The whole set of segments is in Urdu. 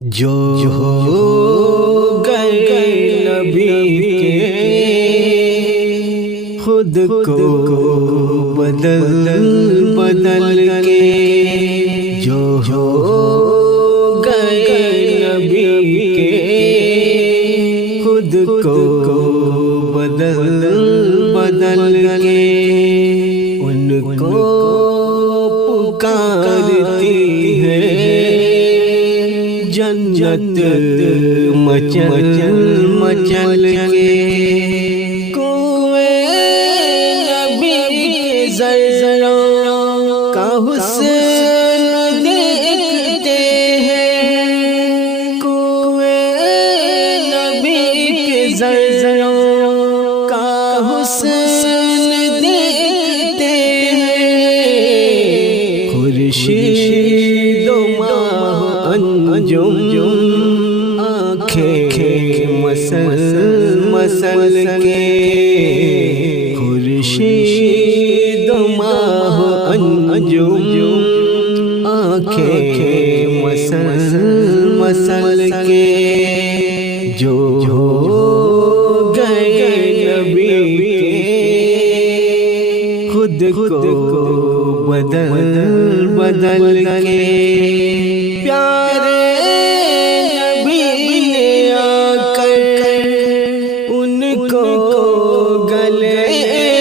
جو ہو گئے نبی کے خود کو بدل بدل کے، جو ہو گئے نبی کے خود کو بدل بدل کے، ان کو پکارتی ہے جنت مچل مچل کے، کوئے نبی کے ذروں کا حسن دیکھتے ہیں، کوئے نبی کے ذروں کا حسن دیکھتے ہیں، خورشید و ماہ انجم آنکھیں مسل مسل کے، خورشید و ماہ انجم آنکھیں مسل مسل کے، جو ہو گئے نبی کے خود کو بدل بدل کے، پیارے نبی نے آ کر ان کو گلے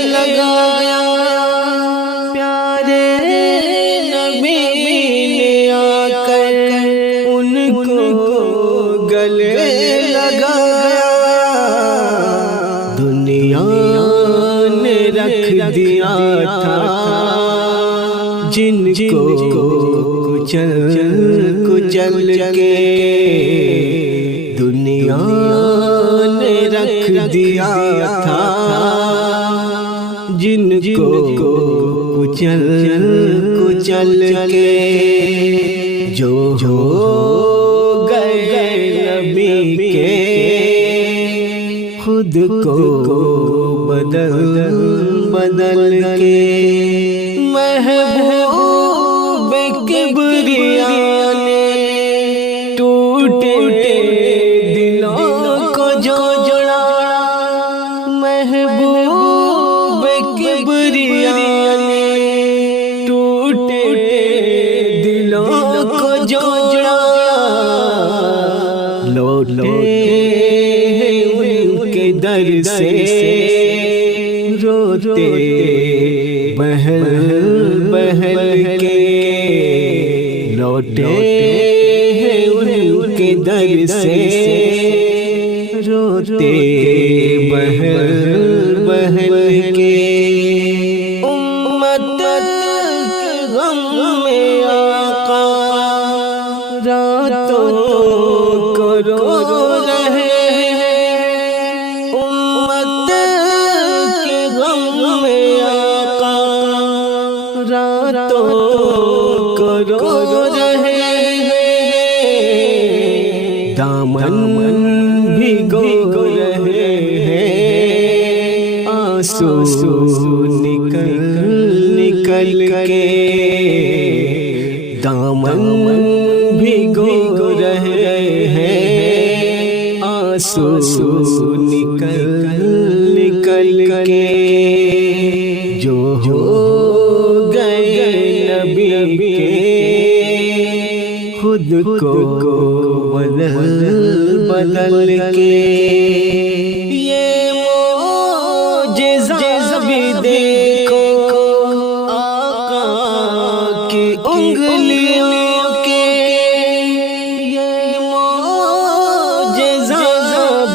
لگایا، پیارے نبی نے آ کر ان کو گلے لگایا، دنیا نے رکھ دیا تھا جن کو کچل کچل کے، دنیا نے رکھ دیا تھا جن کو کچل کچل کے، جو ہو گئے نبی کے خود کو بدل بدل کے، محبوب کبریا نے ٹوٹے دلوں کو جوڑا، محبوب کبریا نے ٹوٹے دلوں کو جوڑا، لوٹے ان کے در سے روتے بہل بہل کے، لوٹے ہیں ان کے در سے روتے بہل بہل کے، امت کے غم میں آقا راتوں کو رو رہے ہیں، امت کے غم میں آقا راتوں کو رو رہے ہیں، دامن بھگو رہے ہیں آنسو نکل نکل کے، دامن بھگو رہے ہیں آنسو نکل نکل کے، جو ہو گئے نبی کے خود کو بدل بدل کے، یہ معجزہ بھی دیکھو آقا کی انگلیوں کے، یہ معجزہ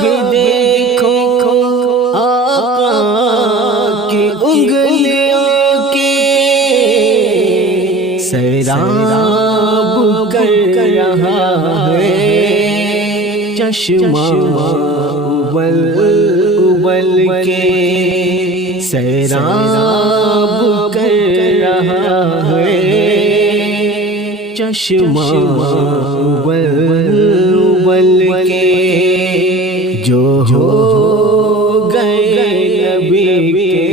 بھی دیکھو آقا کی انگلیوں کے، سیراب کر رہا ہے چشمہ ابل ابل کے، سیراب کر رہا ہے چشمہ ابل ابل کے، جو ہو گئے نبی کے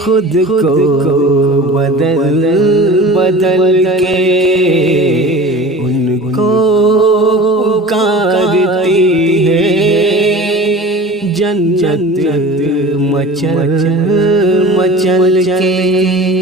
خود کو بدل بدل کے، ان کو پکارتی ہے جنت مچل مچل کے